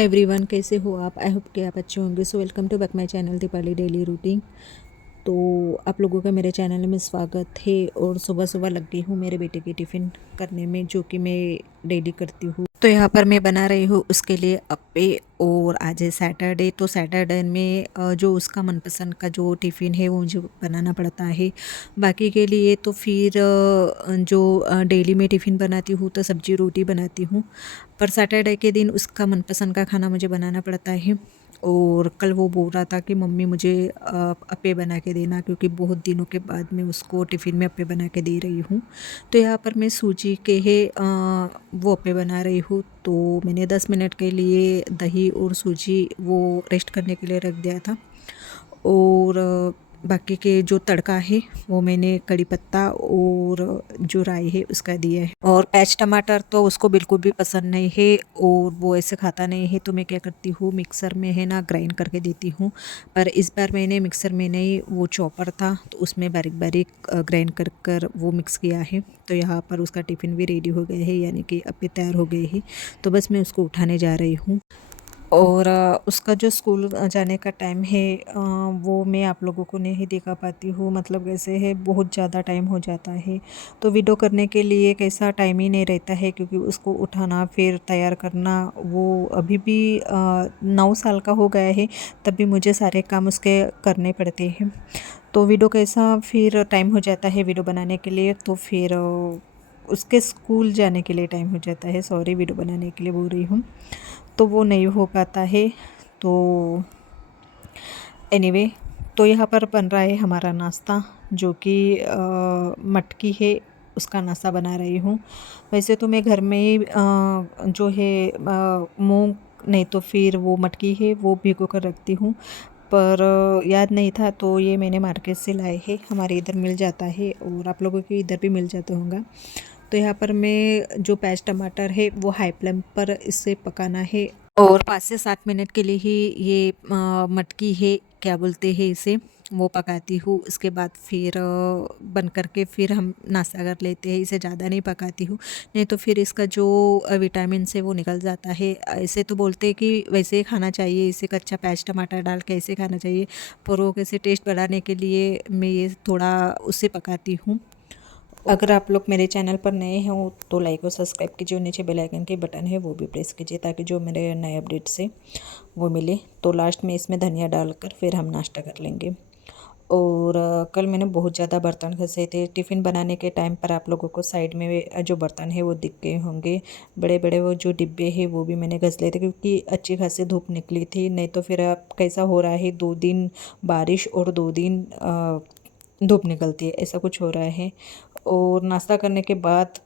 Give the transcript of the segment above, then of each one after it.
Hi everyone, कैसे हो आप? आई होप कि आप अच्छे होंगे। So welcome to back my channel Deepali daily routine. तो आप लोगों का मेरे चैनल में स्वागत है। और सुबह सुबह लग गई हूँ मेरे बेटे की टिफ़िन करने में, जो कि मैं डेली करती हूँ। तो यहाँ पर मैं बना रही हूँ उसके लिए अप्पे। और आज है सैटरडे, तो सैटरडे में जो उसका मनपसंद का जो टिफ़िन है वो मुझे बनाना पड़ता है। बाकी के लिए तो फिर जो डेली में टिफ़िन बनाती हूँ तो सब्जी रोटी बनाती हूँ, पर सैटरडे के दिन उसका मनपसंद का खाना मुझे बनाना पड़ता है। और कल वो बोल रहा था कि मम्मी मुझे अप्पे बना के देना, क्योंकि बहुत दिनों के बाद मैं उसको टिफ़िन में अप्पे बना के दे रही हूँ। तो यहाँ पर मैं सूजी के है वो अप्पे बना रही हूँ। तो मैंने 10 मिनट के लिए दही और सूजी वो रेस्ट करने के लिए रख दिया था। और बाकी के जो तड़का है वो मैंने कड़ी पत्ता और जो राई है उसका दिया है। और पैच टमाटर तो उसको बिल्कुल भी पसंद नहीं है और वो ऐसे खाता नहीं है, तो मैं क्या करती हूँ मिक्सर में है ना ग्राइंड करके देती हूँ। पर इस बार मैंने मिक्सर में नहीं, वो चॉपर था तो उसमें बारीक बारीक ग्राइंड कर कर वो मिक्स किया है। तो यहाँ पर उसका टिफ़िन भी रेडी हो गए है, यानी कि अब भी तैयार हो गए हैं। तो बस मैं उसको उठाने जा रही हूँ। और उसका जो स्कूल जाने का टाइम है वो मैं आप लोगों को नहीं दिखा पाती हूँ, मतलब कैसे है बहुत ज़्यादा टाइम हो जाता है। तो वीडियो करने के लिए कैसा टाइम ही नहीं रहता है, क्योंकि उसको उठाना फिर तैयार करना, वो अभी भी 9 साल का हो गया है, तब भी मुझे सारे काम उसके करने पड़ते हैं। तो वीडियो कैसा फिर टाइम हो जाता है वीडियो बनाने के लिए, तो फिर उसके स्कूल जाने के लिए टाइम हो जाता है, सॉरी वीडियो बनाने के लिए बोल रही हूँ, तो वो नहीं हो पाता है। तो एनीवे, तो यहाँ पर बन रहा है हमारा नाश्ता, जो कि मटकी है, उसका नाश्ता बना रही हूँ। वैसे तो मैं घर में ही जो है मूंग नहीं तो फिर वो मटकी है वो भिगो कर रखती हूँ, पर याद नहीं था तो ये मैंने मार्केट से लाए हैं। हमारे इधर मिल जाता है और आप लोगों के इधर भी मिल जाता होगा। तो यहाँ पर मैं जो प्याज टमाटर है वो हाई फ्लेम पर इसे पकाना है। और 5 से 7 मिनट के लिए ही ये मटकी है, क्या बोलते हैं इसे, वो पकाती हूँ। उसके बाद फिर बन करके फिर हम नाश्ता कर लेते हैं। इसे ज़्यादा नहीं पकाती हूँ, नहीं तो फिर इसका जो विटामिन से वो निकल जाता है। ऐसे तो बोलते हैं कि वैसे ही खाना चाहिए, इसे कच्चा प्याज टमाटर डाल के ऐसे खाना चाहिए, पर वो कैसे टेस्ट बढ़ाने के लिए मैं ये थोड़ा उससे पकाती हूँ। अगर आप लोग मेरे चैनल पर नए हैं तो लाइक और सब्सक्राइब कीजिए, और नीचे बेल आइकन के बटन है वो भी प्रेस कीजिए, ताकि जो मेरे नए अपडेट्स है वो मिले। तो लास्ट में इसमें धनिया डालकर फिर हम नाश्ता कर लेंगे। और कल मैंने बहुत ज़्यादा बर्तन घसे थे टिफ़िन बनाने के टाइम पर। आप लोगों को साइड में जो बर्तन है वो दिख गए होंगे, बड़े बड़े वो जो डिब्बे हैं वो भी मैंने घस लिए थे, क्योंकि अच्छी खासी धूप निकली थी। नहीं तो फिर अब कैसा हो रहा है, 2 दिन बारिश और 2 दिन धूप निकलती है, ऐसा कुछ हो रहा है। और नाश्ता करने के बाद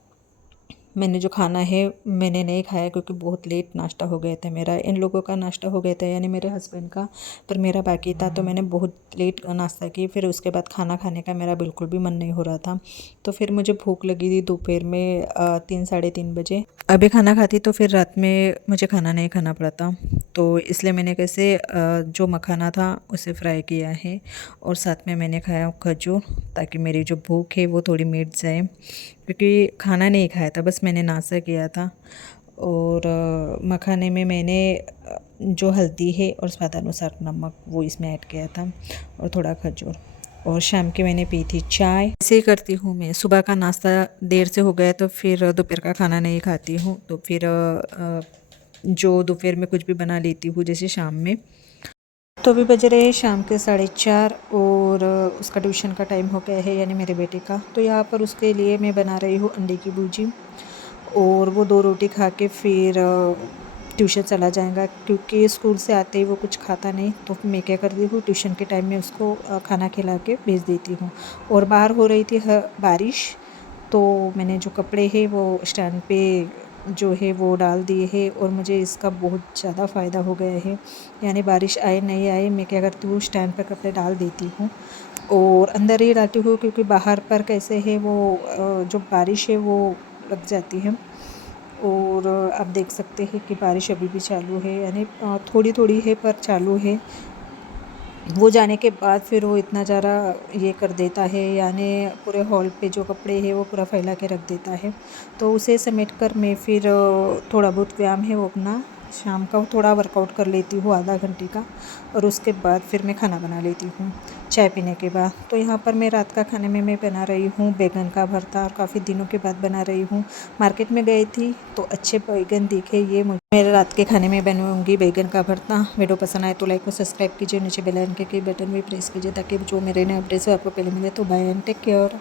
मैंने जो खाना है मैंने नहीं खाया, क्योंकि बहुत लेट नाश्ता हो गया था मेरा। इन लोगों का नाश्ता हो गया था, यानी मेरे हस्बैंड का, पर मेरा बाकी था। तो मैंने बहुत लेट नाश्ता की, फिर उसके बाद खाना खाने का मेरा बिल्कुल भी मन नहीं हो रहा था। तो फिर मुझे भूख लगी थी दोपहर में 3 साढ़े 3 बजे। अभी खाना खाती तो फिर रात में मुझे खाना नहीं खाना पड़ता। तो इसलिए मैंने कैसे जो मखाना था उसे फ्राई किया है, और साथ में मैंने खाया खजूर, ताकि मेरी जो भूख है वो थोड़ी मिट जाए, क्योंकि खाना नहीं खाया था, बस मैंने नाश्ता किया था। और मखाने में मैंने जो हल्दी है और स्वादानुसार नमक वो इसमें ऐड किया था, और थोड़ा खजूर। और शाम के मैंने पी थी चाय। ऐसे ही करती हूँ मैं, सुबह का नाश्ता देर से हो गया तो फिर दोपहर का खाना नहीं खाती हूँ, तो फिर जो दोपहर में कुछ भी बना लेती हूँ, जैसे शाम में। तो अभी बज रहे हैं शाम के 4:30, और उसका ट्यूशन का टाइम हो गया है, यानी मेरे बेटे का। तो यहाँ पर उसके लिए मैं बना रही हूँ अंडे की भुर्जी, और वो 2 रोटी खा के फिर ट्यूशन चला जाएगा, क्योंकि स्कूल से आते ही वो कुछ खाता नहीं। तो मैं क्या करती हूँ, ट्यूशन के टाइम में उसको खाना खिला के भेज देती हूँ। और बाहर हो रही थी बारिश, तो मैंने जो कपड़े हैं वो स्टैंड पे जो है वो डाल दिए हैं, और मुझे इसका बहुत ज़्यादा फ़ायदा हो गया है। यानी बारिश आए नहीं आए, मैं क्या करती हूँ स्टैंड पर कपड़े डाल देती हूँ, और अंदर ही डालती हूँ, क्योंकि बाहर पर कैसे है वो जो बारिश है वो लग जाती है। और आप देख सकते हैं कि बारिश अभी भी चालू है, यानी थोड़ी थोड़ी है पर चालू है। वो जाने के बाद फिर वो इतना ज़्यादा ये कर देता है, यानी पूरे हॉल पे जो कपड़े हैं वो पूरा फैला के रख देता है। तो उसे समेट कर मैं फिर थोड़ा बहुत व्यायाम है वो अपना शाम का थोड़ा वर्कआउट कर लेती हूँ आधा घंटे का, और उसके बाद फिर मैं खाना बना लेती हूँ चाय पीने के बाद। तो यहाँ पर मैं रात का खाने में मैं बना रही हूँ बैगन का भरता, और काफ़ी दिनों के बाद बना रही हूँ। मार्केट में गई थी तो अच्छे बैगन दिखे, ये मेरे रात के खाने में बनाऊँगी बैगन का भरता। वीडियो पसंद आए तो लाइक और सब्सक्राइब कीजिए, नीचे बेल आइकन के बटन भी प्रेस कीजिए ताकि जो मेरे नए अपडेट्स आपको पहले मिले। तो बाय एंड टेक केयर।